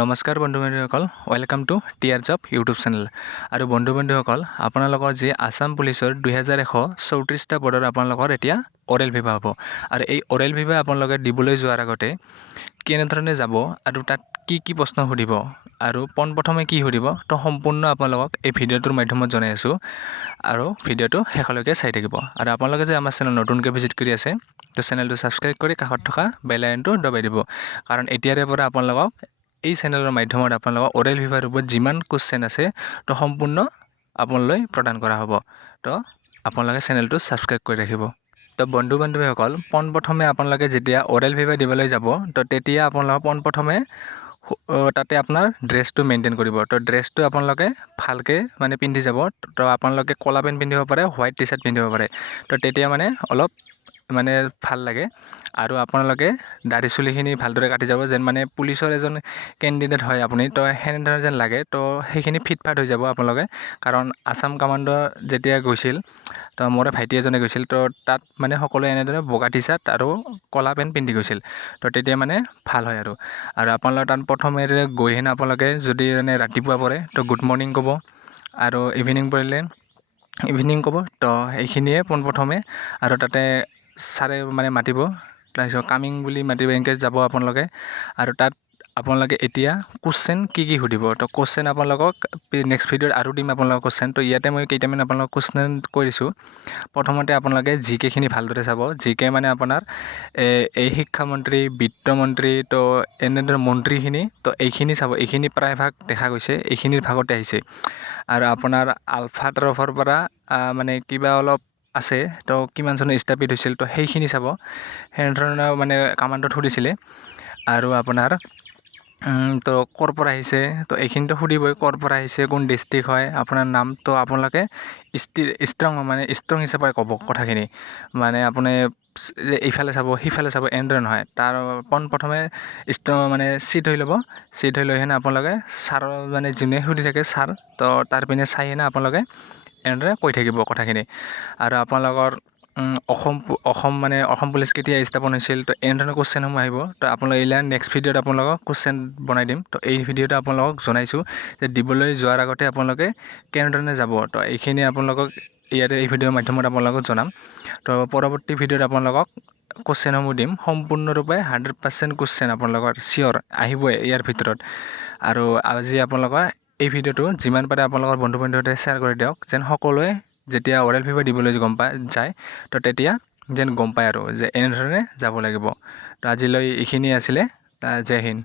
নমস্কাৰ বন্ধু-বান্ধৱীসকল, welcome to টিয়াৰ জব ইউটিউব চেনেল। আৰু বন্ধু-বান্ধৱীসকল, আপোনালোকৰ যি আছাম পুলিচৰ 2134টা পদত আপোনালোকৰ এতিয়া অৰেল ভিভা হ'ব। আৰু এই অৰেল ভিভা আপোনালোকে দিবলৈ যোৱাৰ আগতে কেনেধৰণে যাব আৰু তাত কি কি প্ৰশ্ন সুধিব আৰু পোনপ্ৰথমে কি সুধিব তো সম্পূৰ্ণ আপোনালোকক এই ভিডিঅ'টোৰ মাধ্যমত জনাই আছোঁ। আৰু ভিডিঅ'টো শেষলৈকে চাই থাকিব। আৰু আপোনালোকে যে আমাৰ চেনেল নতুনকৈ ভিজিট কৰি আছে তো চেনেলটো ছাবস্ক্ৰাইব কৰি কাষত থকা বেল আইকনটো দবাই দিব। কাৰণ এতিয়াৰে পৰা আপোনালোকক এই চেনেলৰ মাধ্যমত আপোনালোকক অৰেল ভিভাৰ ওপৰত যিমান কুৱেশ্যন আছে তো সম্পূৰ্ণ আপোনালৈ প্ৰদান কৰা হ'ব। তো আপোনালোকে চেনেলটো ছাবস্ক্ৰাইব কৰি ৰাখিব। তো বন্ধু-বান্ধৱীসকল, পোনপ্ৰথমে আপোনালোকে যেতিয়া অৰেল ভিভা দিবলৈ যাব তো তেতিয়া আপোনালোকে পোনপ্ৰথমে তাতে আপোনাৰ ড্ৰেছটো মেইনটেইন কৰিব। তো ড্ৰেছটো আপোনালোকে ভালকৈ পিন্ধি যাব। তো আপোনালোকে ক'লা পেণ্ট পিন্ধিব পাৰে, হোৱাইট টি চাৰ্ট পিন্ধিব পাৰে। তো তেতিয়া অলপ ভাল লাগে। আৰু আপোনালোকে দাঢ়ি চুলিখিনি ভালদৰে কাটি যাব, যেন পুলিচৰ এজন কেণ্ডিডেট হয় আপুনি, তো সেনেদৰে যেন লাগে। তো সেইখিনি ফিটফাট হৈ যাব আপোনালোকে। কাৰণ আছাম কামাণ্ড যেতিয়া গৈছিল, তো মোৰ ভাইটি এজনে গৈছিল, তো তাত সকলোৱে এনেদৰে বগা টি চাৰ্ট আৰু ক'লা পেণ্ট পিন্ধি গৈছিল। তো তেতিয়া ভাল হয় আৰু আপোনালোকে তাত প্ৰথমে গৈ আপোনালোকে যদি ৰাতিপুৱা পৰে তো গুড মৰ্ণিং ক'ব, আৰু ইভিনিং পৰিলে ইভিনিং ক'ব। তো এইখিনিয়ে পোনপ্ৰথমে। আৰু তাতে ছাৰে মাতিব, তাৰপিছত কামিং বুলি মাতিব, এনেকৈ যাব আপোনালোকে। আৰু তাত আপোনালোকে এতিয়া কুৱেশ্যন কি সুধিব, তো কুৱেশ্যন আপোনালোকক নেক্সট ভিডিঅ'ত আৰু দিম আপোনালোকক কুৱেশ্যন। তো ইয়াতে মই কেইটামান আপোনালোকক কুৱেশ্যন কৈ দিছোঁ। প্ৰথমতে আপোনালোকে জি কেখিনি ভালদৰে চাব। জি কে আপোনাৰ এই শিক্ষামন্ত্ৰী, বিত্তমন্ত্ৰী, তো এনেদৰে মন্ত্ৰীখিনি, তো এইখিনি চাব। এইখিনি প্ৰায়ভাগ দেখা গৈছে, এইখিনিৰ ভাগতে আহিছে। আৰু আপোনাৰ আলফা তৰফৰ পৰা কিবা অলপ আছে, তো কিমান চনত স্থাপিত হৈছিল, তো সেইখিনি চাব। সেনেধৰণৰ কামাণ্ডত সুধিছিলে। আৰু আপোনাৰ তো ক'ৰ পৰা আহিছে, তো এইখিনিতো সুধিবই, ক'ৰ পৰা আহিছে, কোন ডিষ্ট্ৰিক্ট হয়, আপোনাৰ নামটো আপোনালোকে ষ্ট্ৰং হিচাপে ক'ব কথাখিনি। আপুনি ইফালে চাব সিফালে চাব এনেদৰে নহয়। তাৰ পোনপ্ৰথমে চিট হৈ ল'ব। চিট হৈ লৈ আপোনালোকে ছাৰৰ যোনে সুধি থাকে ছাৰ, তো তাৰ পিনে চাই আপোনালোকে এনেদৰে কৈ থাকিব কথাখিনি। আৰু আপোনালোকৰ অসম পুলিচ কেতিয়া স্থাপন হৈছিল, তো এনেধৰণৰ কুৱেশ্যনসমূহ আহিব। তো আপোনালোকে এইবিলাক নেক্সট ভিডিঅ'ত আপোনালোকক কুৱেশ্যন বনাই দিম। তো এই ভিডিঅ'টো আপোনালোকক জনাইছোঁ যে দিবলৈ যোৱাৰ আগতে আপোনালোকে কেনেধৰণে যাব। তো এইখিনি আপোনালোকক ইয়াতে এই ভিডিঅ'ৰ মাধ্যমত আপোনালোকক জনাম। তো পৰৱৰ্তী ভিডিঅ'ত আপোনালোকক কুৱেশ্যনসমূহ দিম। সম্পূৰ্ণৰূপে 100% কুৱেশ্যন আপোনালোকৰ চিয়'ৰ আহিবই ইয়াৰ ভিতৰত। আৰু আজি আপোনালোকৰ এই ভিডিঅ'টো যিমান পাৰে আপোনালোকৰ বন্ধু-বান্ধৱীৰ শ্বেয়াৰ কৰি দিয়ক, যেন সকলোৱে যেতিয়া অৰেল ভিভা দিবলৈ যায় তো তেতিয়া যেন গম পায় আৰু যে এনেধৰণে যাব লাগিব। তো আজিলৈ এইখিনিয়ে আছিলে। জয় হিন্দ।